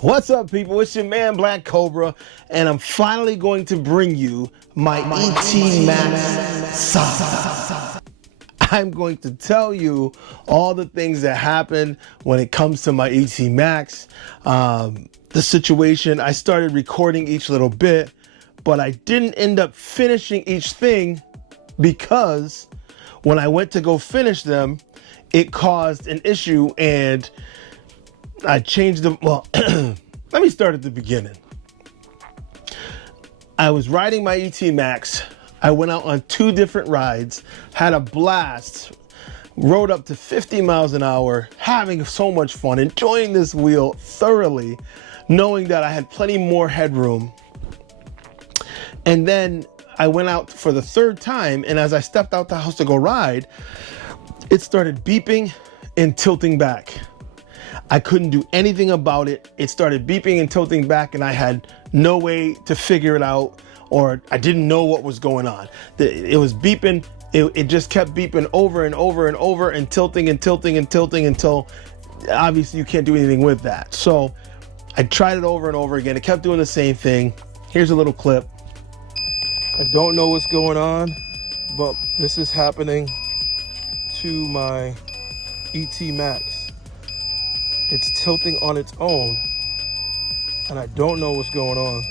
What's up, people? It's your man ThaBlackCobra, and I'm finally going to bring you my ET Max Saga. I'm going to tell you all the things that happened when it comes to my ET Max. The situation, I started recording each little bit, but I didn't end up finishing each thing because when I went to go finish them, it caused an issue and I changed them. Well, let me start at the beginning. I was riding my ET Max. I went out on 2 different rides, had a blast, rode up to 50 miles an hour, having so much fun, enjoying this wheel thoroughly, knowing that I had plenty more headroom. And then I went out for the 3rd time, and as I stepped out the house to go ride, it started beeping and tilting back. I couldn't do anything about it. It started beeping and tilting back, and I had no way to figure it out, or I didn't know what was going on. It was beeping. It just kept beeping over and over and over and tilting and tilting and tilting until obviously you can't do anything with that. So I tried it over and over again. It kept doing the same thing. Here's a little clip. I don't know what's going on, but this is happening to my ET Max. It's tilting on its own, and I don't know what's going on.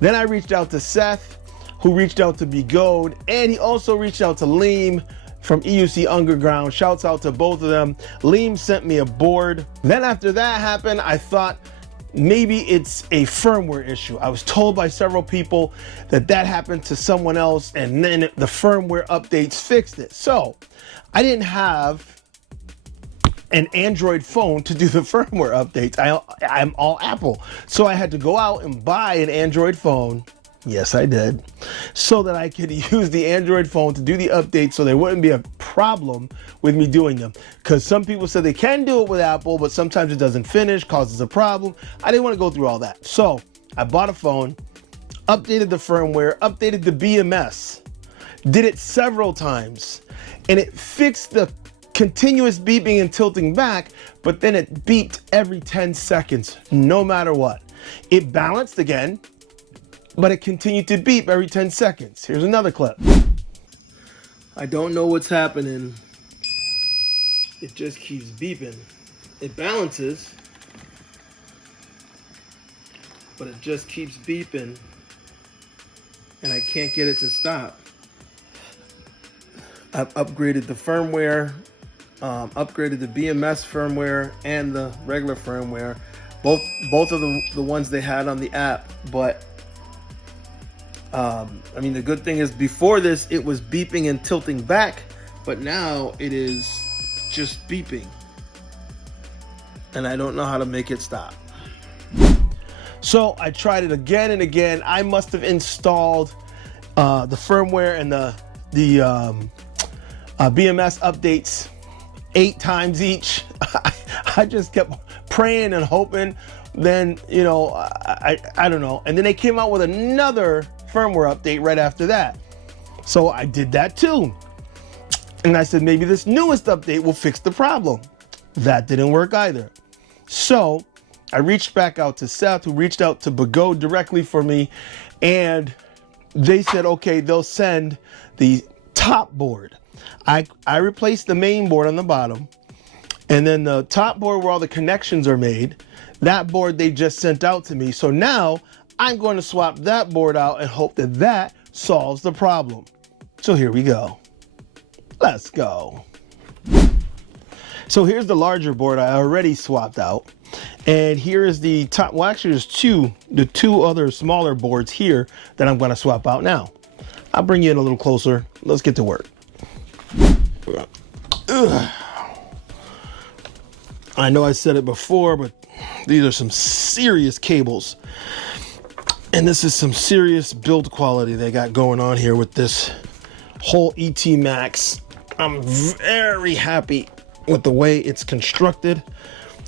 Then I reached out to Seth, who reached out to Begode, and he also reached out to Liam from EUC Underground. Shouts out to both of them. Liam sent me a board. Then after that happened, I thought maybe it's a firmware issue. I was told by several people that happened to someone else, and then the firmware updates fixed it. So I didn't have an Android phone to do the firmware updates. I'm all Apple. So I had to go out and buy an Android phone. Yes, I did. So that I could use the Android phone to do the updates so there wouldn't be a problem with me doing them. Because some people said they can do it with Apple, but sometimes it doesn't finish, causes a problem. I didn't want to go through all that. So I bought a phone, updated the firmware, updated the BMS, did it several times, and it fixed the continuous beeping and tilting back, but then it beeped every 10 seconds, no matter what. It balanced again, but it continued to beep every 10 seconds. Here's another clip. I don't know what's happening. It just keeps beeping. It balances, but it just keeps beeping, and I can't get it to stop. I've upgraded the firmware, upgraded the BMS firmware and the regular firmware, both of the ones they had on the app. But I mean, the good thing is before this it was beeping and tilting back, but now it is just beeping, and I don't know how to make it stop. So I tried it again and again. I must have installed the firmware and the BMS updates 8 times each. I just kept praying and hoping. Then, you know, I don't know. And then they came out with another firmware update right after that. So I did that too. And I said, maybe this newest update will fix the problem. That didn't work either. So I reached back out to Seth, who reached out to Begode directly for me. And they said, okay, they'll send the top board. I replaced the main board on the bottom, and then the top board where all the connections are made, that board they just sent out to me. So now I'm going to swap that board out and hope that solves the problem. So here we go. Let's go. So here's the larger board I already swapped out. And here is the top, well actually there's the two other smaller boards here that I'm going to swap out now. I'll bring you in a little closer. Let's get to work. Ugh. I know I said it before, but these are some serious cables. And this is some serious build quality they got going on here with this whole ET Max. I'm very happy with the way it's constructed.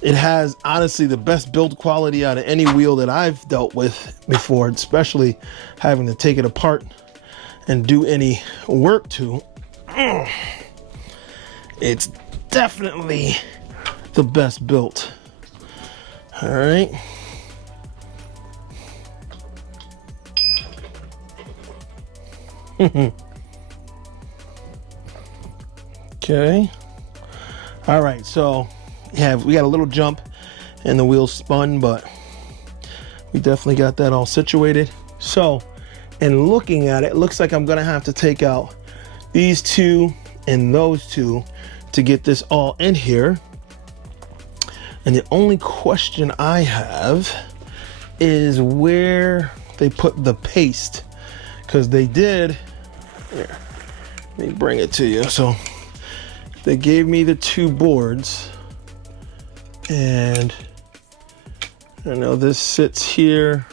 It has honestly the best build quality out of any wheel that I've dealt with before, especially having to take it apart and do any work to. It's definitely the best built. All right, Okay. All right, so yeah, we got a little jump and the wheel spun, but we definitely got that all situated. So, and looking at it, it looks like I'm gonna have to take out these two and those two to get this all in here. And the only question I have is where they put the paste, because they did, here, let me bring it to you. So they gave me the two boards, and I know this sits here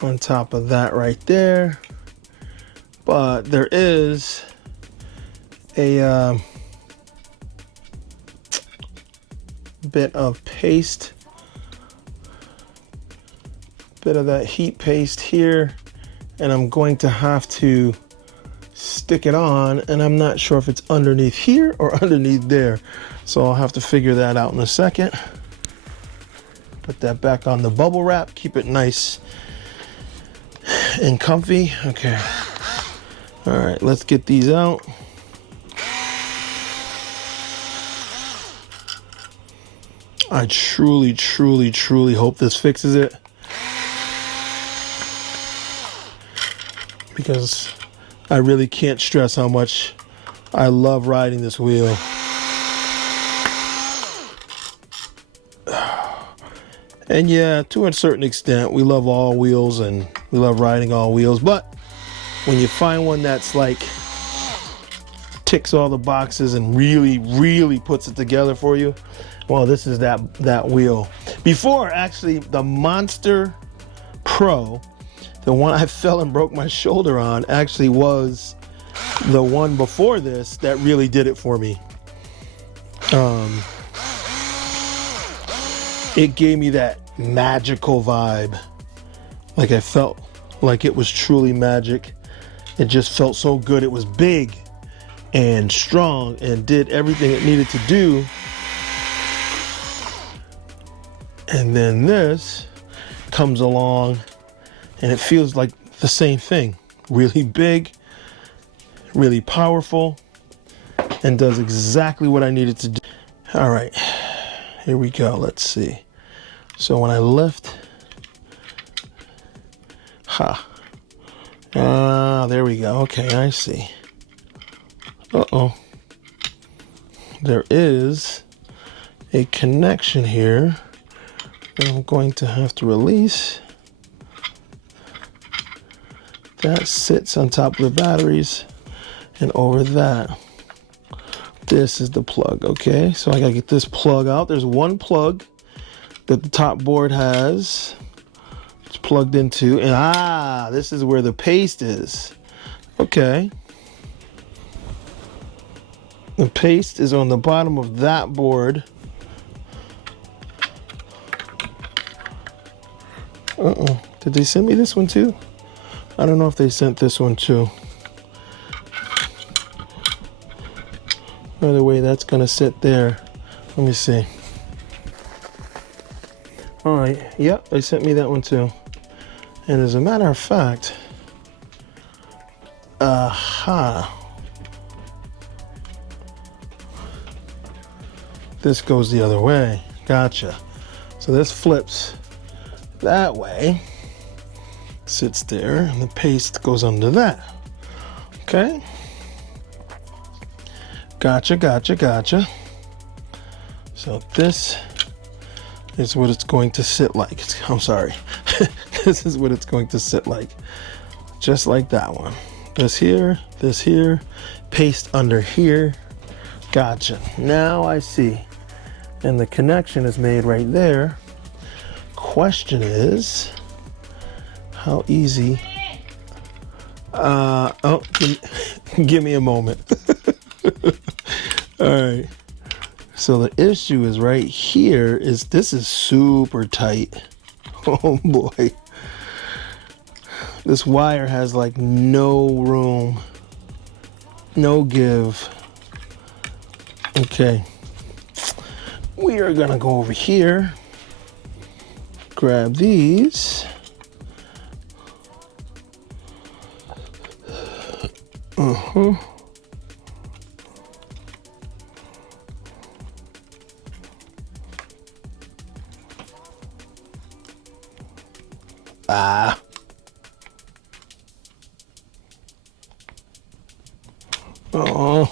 on top of that right there, but there is a bit of paste, bit of that heat paste here, and I'm going to have to stick it on, and I'm not sure if it's underneath here or underneath there, so I'll have to figure that out in a second. Put that back on the bubble wrap, keep it nice and comfy. Okay, all right, let's get these out. I truly, truly, truly hope this fixes it, because I really can't stress how much I love riding this wheel. And yeah, to a certain extent, we love all wheels and we love riding all wheels, but when you find one that's like ticks all the boxes and really, really puts it together for you, well, this is that wheel. Before, actually, the Monster Pro, the one I fell and broke my shoulder on, actually was the one before this that really did it for me. It gave me that magical vibe. Like, I felt like it was truly magic. It just felt so good. It was big and strong and did everything it needed to do. And then this comes along and it feels like the same thing. Really big, really powerful, and does exactly what I needed to do. All right, here we go. Let's see. So when I lift, there we go. Okay, I see. Uh-oh. There is a connection here that I'm going to have to release. That sits on top of the batteries, and over that, this is the plug. Okay, so I gotta get this plug out. There's one plug that the top board has. It's plugged into, and this is where the paste is. Okay. The paste is on the bottom of that board. Did they send me this one too? I don't know if they sent this one too. By the way, that's gonna sit there. Let me see. All right, yep, they sent me that one too. And as a matter of fact, this goes the other way. Gotcha. So this flips that way, sits there, and the paste goes under that. Okay. Gotcha, gotcha, gotcha. So this is what it's going to sit like. I'm sorry. This is what it's going to sit like. Just like that one. This here, paste under here. Gotcha. Now I see. And the connection is made right there. Question is, how easy? Give me a moment. All right. So the issue is right here. This is super tight. Oh boy. This wire has like no room, no give. Okay. We are gonna go over here, grab these, Ah. Oh.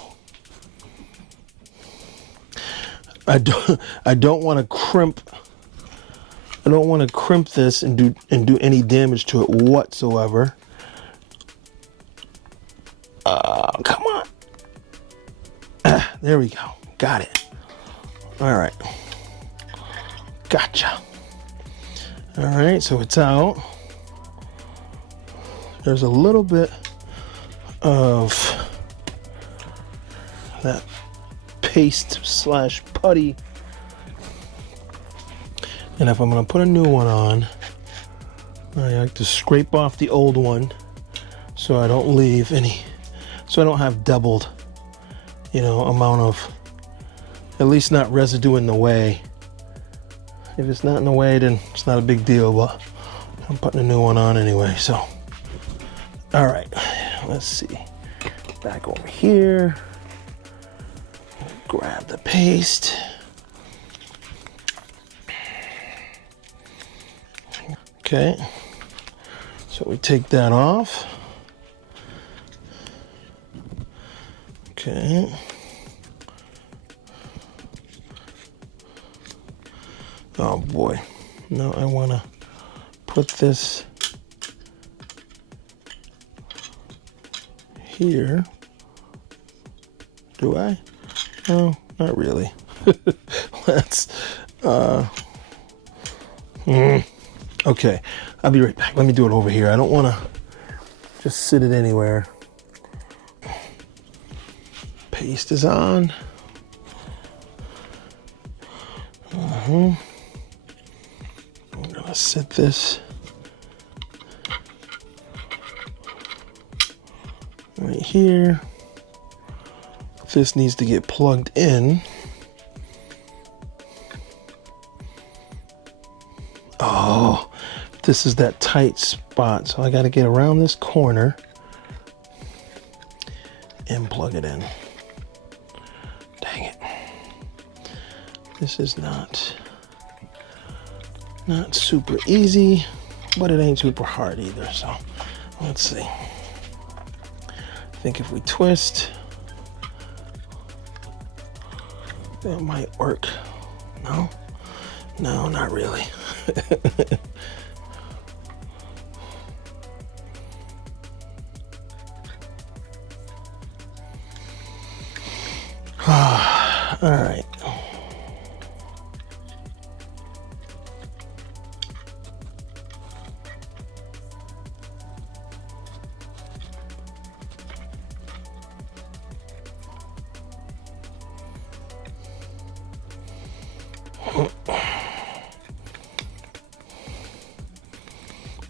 I don't want to crimp. I don't want to crimp this and do any damage to it whatsoever. Come on. There we go. Got it. All right. Gotcha. All right, so it's out. There's a little bit of that paste / putty. And if I'm gonna put a new one on, I like to scrape off the old one so I don't leave any, so I don't have doubled, amount of, at least not residue in the way. If it's not in the way, then it's not a big deal, but I'm putting a new one on anyway, so. All right, let's see. Back over here. Grab the paste. Okay, so we take that off. Okay. Oh boy, now I want to put this here. Do I? No, not really. Let's, okay, I'll be right back. Let me do it over here. I don't want to just sit it anywhere. Paste is on. I'm gonna set this right here. This needs to get plugged in. Oh, this is that tight spot, so I got to get around this corner and plug it in. Dang it. This is not super easy, but it ain't super hard either, so let's see. I think if we twist, that might work. No? No, not really. All right.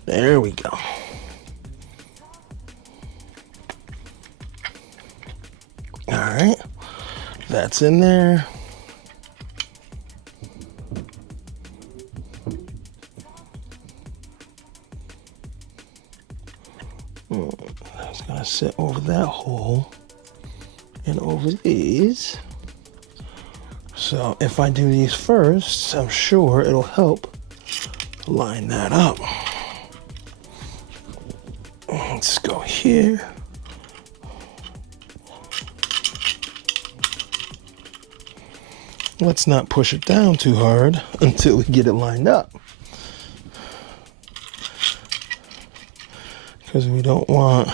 There we go. All right, that's in there. That's gonna sit over that hole and over these. So if I do these first, I'm sure it'll help line that up. Let's go here. Let's not push it down too hard until we get it lined up, because we don't want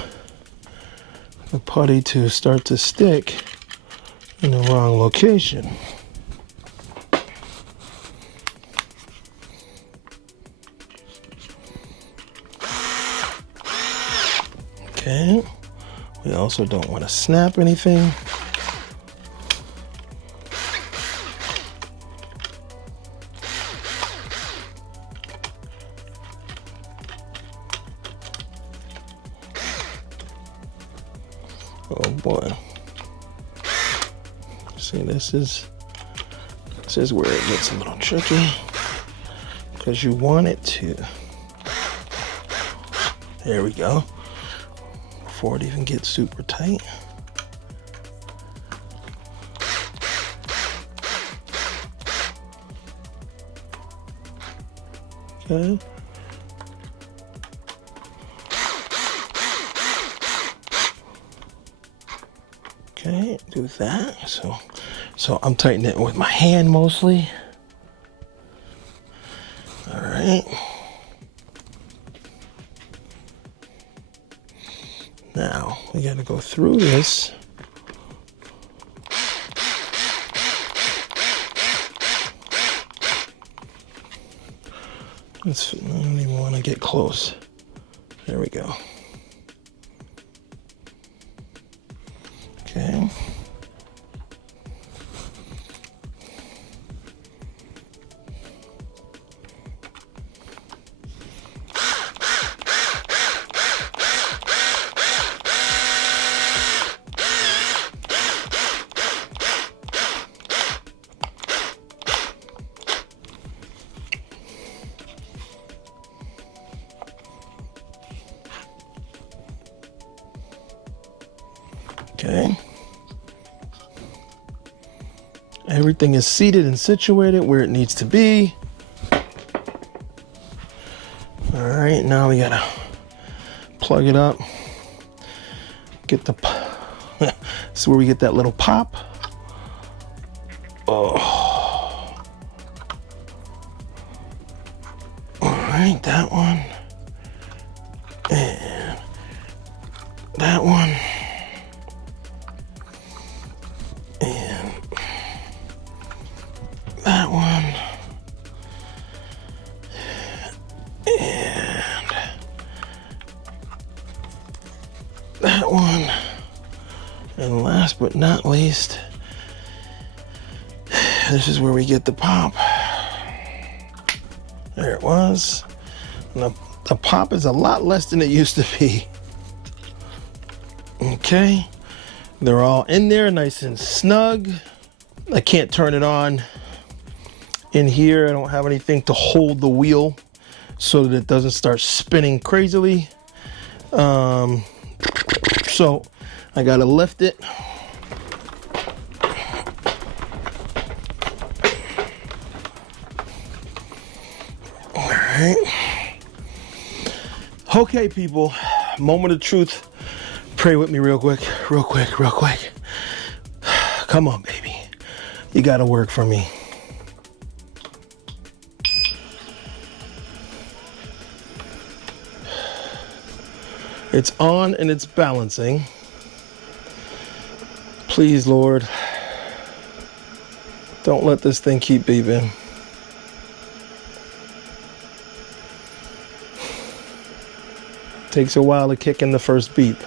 the putty to start to stick in the wrong location. Okay, we also don't want to snap anything. Oh boy. See, this is where it gets a little tricky, because you want it to. There we go. before it even gets super tight. Okay. Okay, do that. So I'm tightening it with my hand mostly. All right. Now we got to go through this. I don't even want to get close. There we go. Okay. Okay. Everything is seated and situated where it needs to be. All right, now we gotta plug it up. Get the, this is where we get that little pop. Oh. All right, that one. And that one. And that one. And that one. And last but not least, this is where we get the pop. There it was. And the pop is a lot less than it used to be. Okay. They're all in there, nice and snug. I can't turn it on in here. I don't have anything to hold the wheel so that it doesn't start spinning crazily. So I gotta lift it. All right. Okay, people, moment of truth. Pray with me real quick. Come on, baby. You gotta work for me. It's on and it's balancing. Please, Lord, don't let this thing keep beeping. Takes a while to kick in the first beep.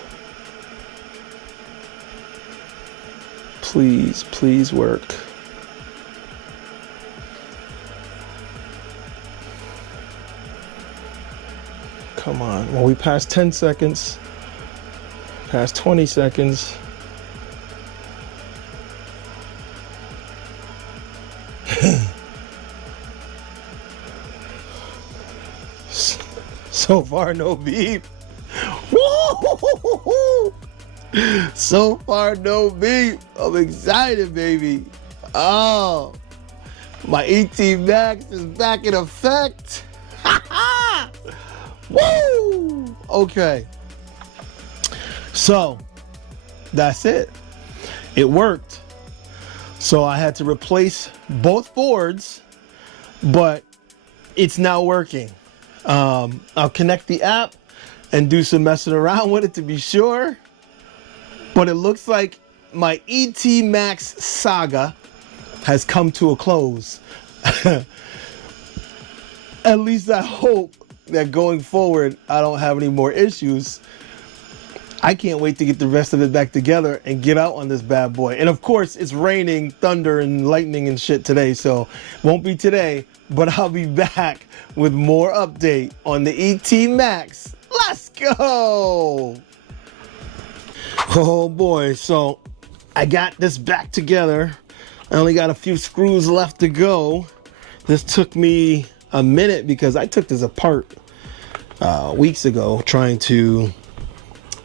Please, please work. Come on. Well, we passed 10 seconds. Past 20 seconds. So far, no beep. Woo! So far, no beep. I'm excited, baby. Oh, my ET Max is back in effect. Woo! Okay. So, that's it. It worked. So I had to replace both boards, but it's now working. I'll connect the app and do some messing around with it to be sure. But it looks like my ET Max saga has come to a close. At least I hope that going forward, I don't have any more issues. I can't wait to get the rest of it back together and get out on this bad boy. And of course, it's raining, thunder, and lightning and shit today, so won't be today, but I'll be back with more update on the ET Max. Let's go! Oh boy, so I got this back together. I only got a few screws left to go. This took me a minute because I took this apart weeks ago trying to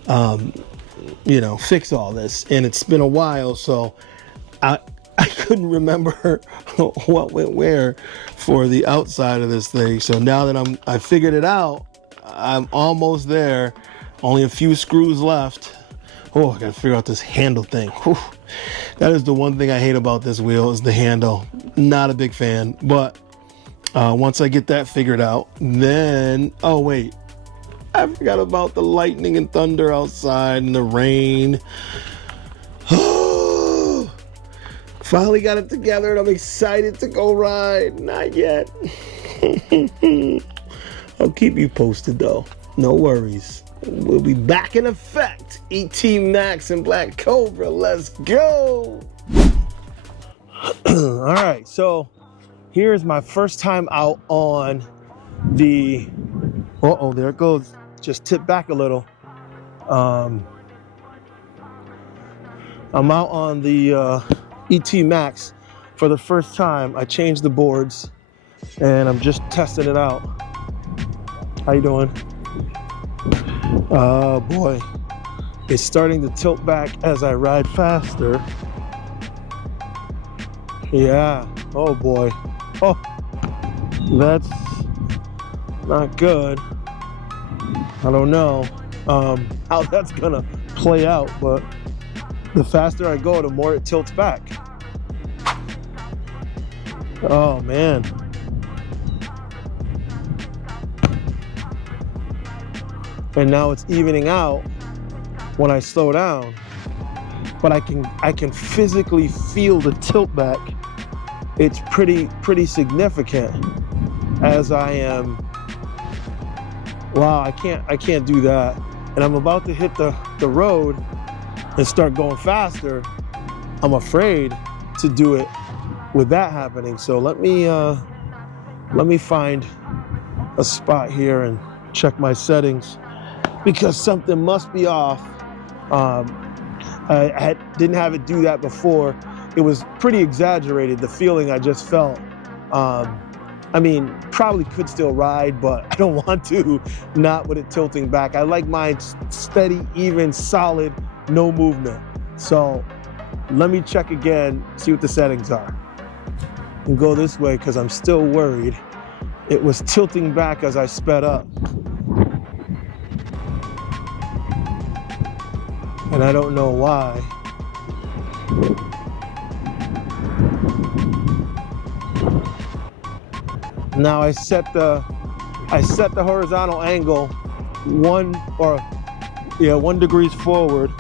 you know, fix all this. And it's been a while, so I couldn't remember what went where for the outside of this thing. So now that I figured it out, I'm almost there. Only a few screws left. Oh, I gotta figure out this handle thing. Whew. That is the one thing I hate about this wheel, is the handle. Not a big fan, but once I get that figured out, then, oh wait, I forgot about the lightning and thunder outside and the rain. Finally got it together and I'm excited to go ride. Not yet. I'll keep you posted though. No worries. We'll be back in effect. ET Max and BlackCobra. Let's go. All right, so here's my first time out on the, uh-oh, there it goes. Just tipped back a little. I'm out on the ET Max for the first time. I changed the boards and I'm just testing it out. How you doing? Oh boy, it's starting to tilt back as I ride faster. Yeah, oh boy. Oh, that's not good. I don't know how that's gonna play out, but the faster I go, the more it tilts back. Oh man. And now it's evening out when I slow down, but I can physically feel the tilt back. It's pretty significant as I am. Wow, I can't do that. And I'm about to hit the road and start going faster. I'm afraid to do it with that happening. So let me find a spot here and check my settings, because something must be off. I didn't have it do that before. It was pretty exaggerated, the feeling I just felt. I mean, probably could still ride, but I don't want to, not with it tilting back. I like mine steady, even, solid, no movement. So let me check again, see what the settings are. And go this way, because I'm still worried. It was tilting back as I sped up. And I don't know why. Now I set the horizontal angle 1 degrees forward.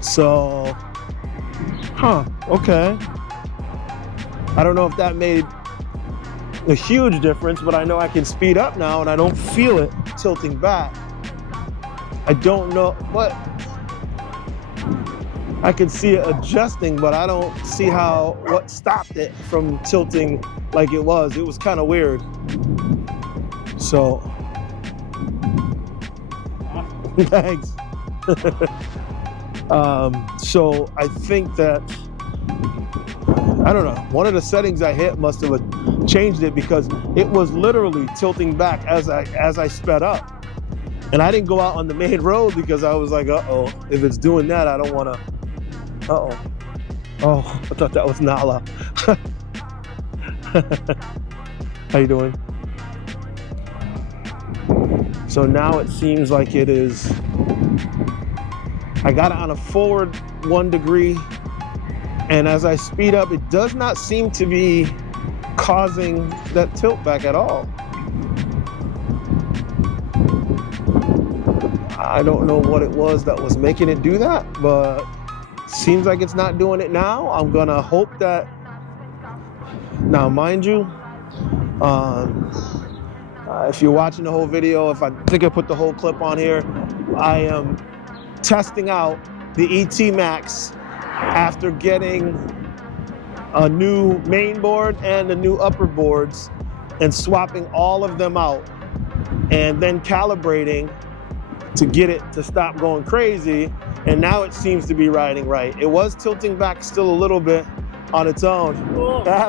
So, okay. I don't know if that made a huge difference, but I know I can speed up now and I don't feel it tilting back. I don't know, but I can see it adjusting, but I don't see what stopped it from tilting like it was. It was kind of weird. So, thanks. So I think that, I don't know, one of the settings I hit must have changed it, because it was literally tilting back as I sped up. And I didn't go out on the main road because I was like, uh-oh, if it's doing that, I don't want to, uh-oh. Oh, I thought that was Nala. How you doing? So now it seems like it is, I got it on a forward 1 degree, and as I speed up, it does not seem to be causing that tilt back at all. I don't know what it was that was making it do that, but seems like it's not doing it now. I'm gonna hope that, now mind you, if you're watching the whole video, I think I put the whole clip on here, I am testing out the ET Max after getting a new main board and the new upper boards and swapping all of them out and then calibrating to get it to stop going crazy. And now it seems to be riding right. It was tilting back still a little bit on its own.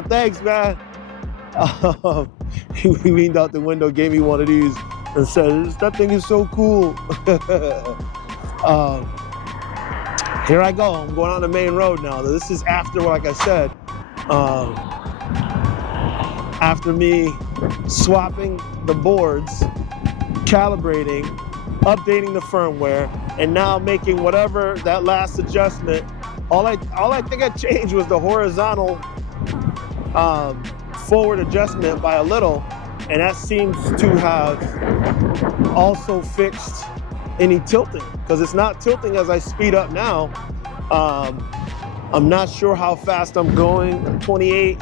Thanks, man. He leaned out the window, gave me one of these and says, that thing is so cool. Here I go, I'm going on the main road now. This is after, like I said, after me swapping the boards, calibrating, updating the firmware, and now making whatever that last adjustment. All I think I changed was the horizontal forward adjustment by a little, and that seems to have also fixed any tilting, because it's not tilting as I speed up now. I'm not sure how fast I'm going, 28.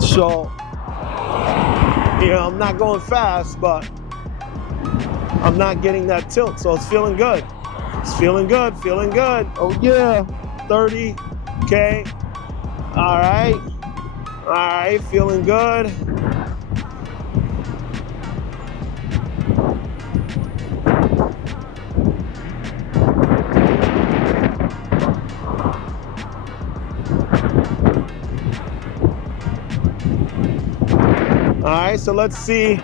So, you know, I'm not going fast, but I'm not getting that tilt, so it's feeling good. It's feeling good, feeling good. Oh yeah, 30K. All right, feeling good. All right, so let's see.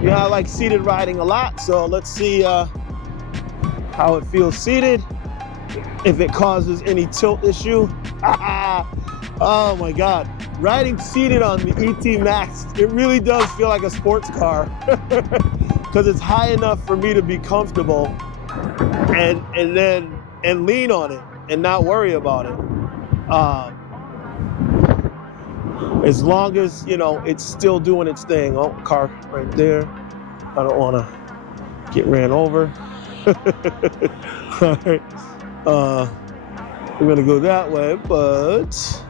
You know, I like seated riding a lot, so let's see how it feels seated, if it causes any tilt issue. Oh my God. Riding seated on the ET Max, it really does feel like a sports car because it's high enough for me to be comfortable and lean on it and not worry about it. As long as, you know, it's still doing its thing. Oh, car right there. I don't want to get ran over. All right. We're going to go that way, but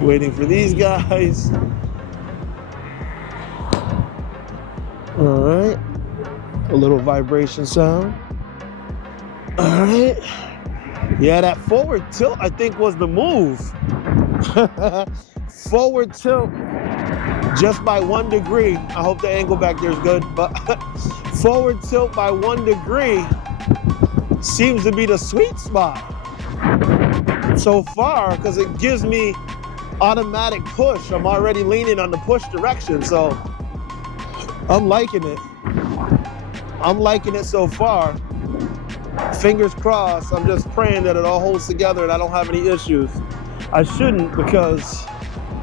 waiting for these guys. All right. A little vibration sound. All right. Yeah, that forward tilt, I think, was the move. Forward tilt just by 1 degree. I hope the angle back there is good, but forward tilt by 1 degree seems to be the sweet spot so far, because it gives me automatic push. I'm already leaning on the push direction, so I'm liking it. I'm liking it so far. Fingers crossed. I'm just praying that it all holds together and I don't have any issues. I shouldn't, because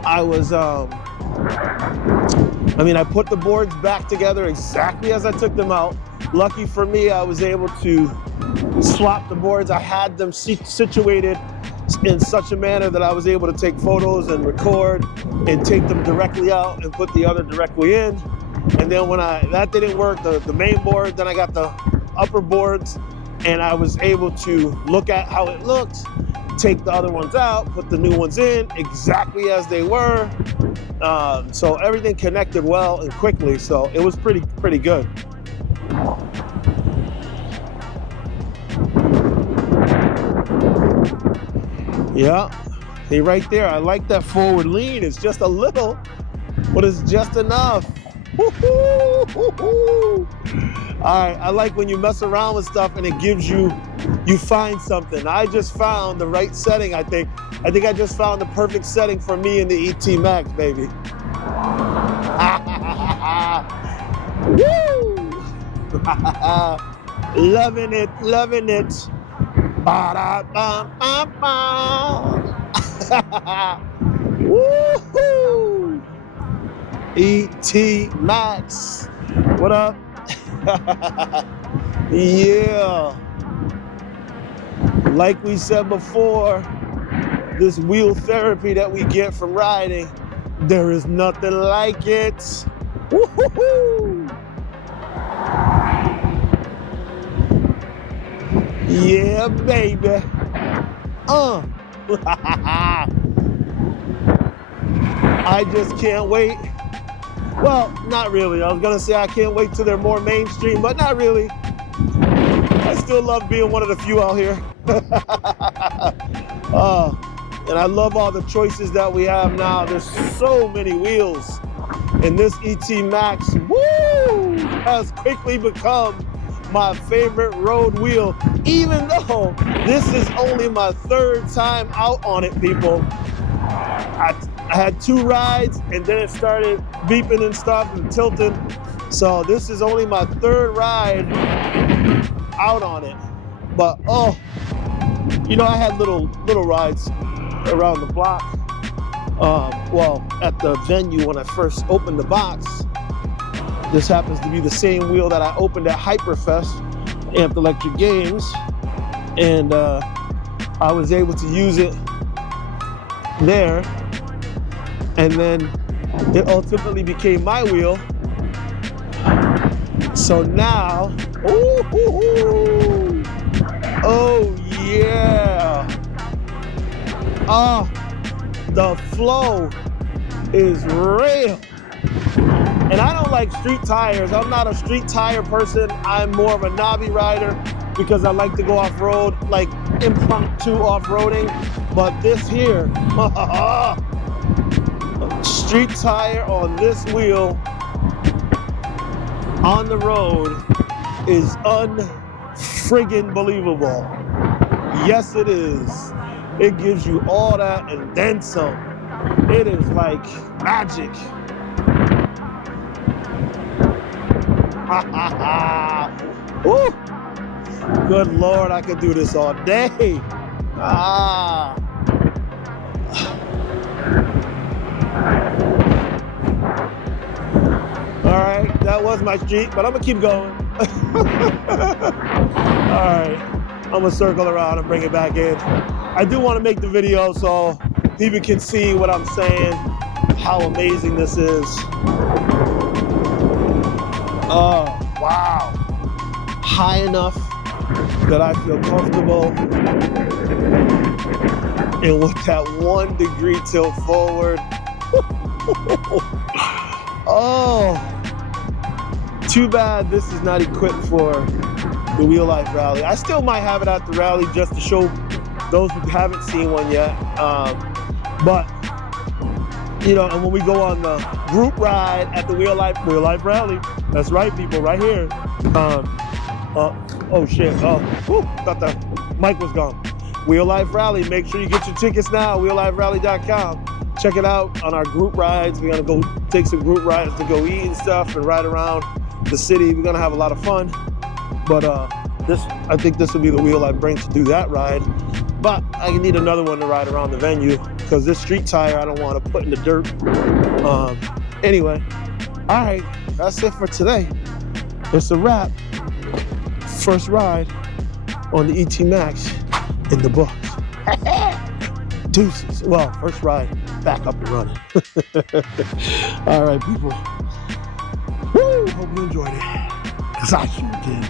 I was, I put the boards back together exactly as I took them out. Lucky for me, I was able to swap the boards. I had them situated in such a manner that I was able to take photos and record and take them directly out and put the other directly in. And then when that didn't work, the main board, then I got the upper boards, and I was able to look at how it looked, take the other ones out, put the new ones in exactly as they were. So everything connected well and quickly, so it was pretty good. Yeah, see right there, I like that forward lean. It's just a little, but it's just enough. Woo-hoo! All right, I like when you mess around with stuff and it gives you find something. I just found the right setting, I think. I just found the perfect setting for me in the ET Max, baby. Woo! Loving it, loving it. Woohoo! ET Max. What up? Yeah. Like we said before, this wheel therapy that we get from riding, there is nothing like it. Woohoo! Yeah, baby. I just can't wait. Well, not really. I was gonna say I can't wait till they're more mainstream, but not really. I still love being one of the few out here. And I love all the choices that we have now. There's so many wheels. And this ET Max, woo, has quickly become my favorite road wheel, even though this is only my 3rd time out on it, people. I had 2 rides and then it started beeping and stuff and tilting. So this is only my 3rd ride out on it. But oh, you know, I had little rides around the block. Well, at the venue when I first opened the box. This happens to be the same wheel that I opened at Hyperfest, Amped Electric Games, and I was able to use it there, and then it ultimately became my wheel. So now, oh yeah, the flow is real. And I don't like street tires. I'm not a street tire person. I'm more of a knobby rider because I like to go off-road, like impromptu off-roading. But this here, street tire on this wheel on the road is unfriggin' believable. Yes, it is. It gives you all that and then some. It is like magic. Woo. Good Lord, I could do this all day. All right, that was my street, but I'm gonna keep going. All right, I'm gonna circle around and bring it back in. I do want to make the video so people can see what I'm saying, how amazing this is. Oh, wow. High enough that I feel comfortable. And with that 1 degree tilt forward. Oh, too bad this is not equipped for the Wheel Life Rally. I still might have it at the rally just to show those who haven't seen one yet. But, you know, and when we go on the group ride at the Wheel Life Rally, that's right, people, right here. Oh shit, thought the mic was gone. Wheel Life Rally, make sure you get your tickets now, wheelliferally.com. Check it out on our group rides. We're gonna go take some group rides to go eat and stuff and ride around the city. We're gonna have a lot of fun. But I think this will be the wheel I bring to do that ride. But I need another one to ride around the venue because this street tire I don't want to put in the dirt. Anyway, all right, that's it for today. It's a wrap. First ride on the ET Max in the books. Deuces. Well, first ride back up and running. All right, people. Woo, hope you enjoyed it. Because I sure did.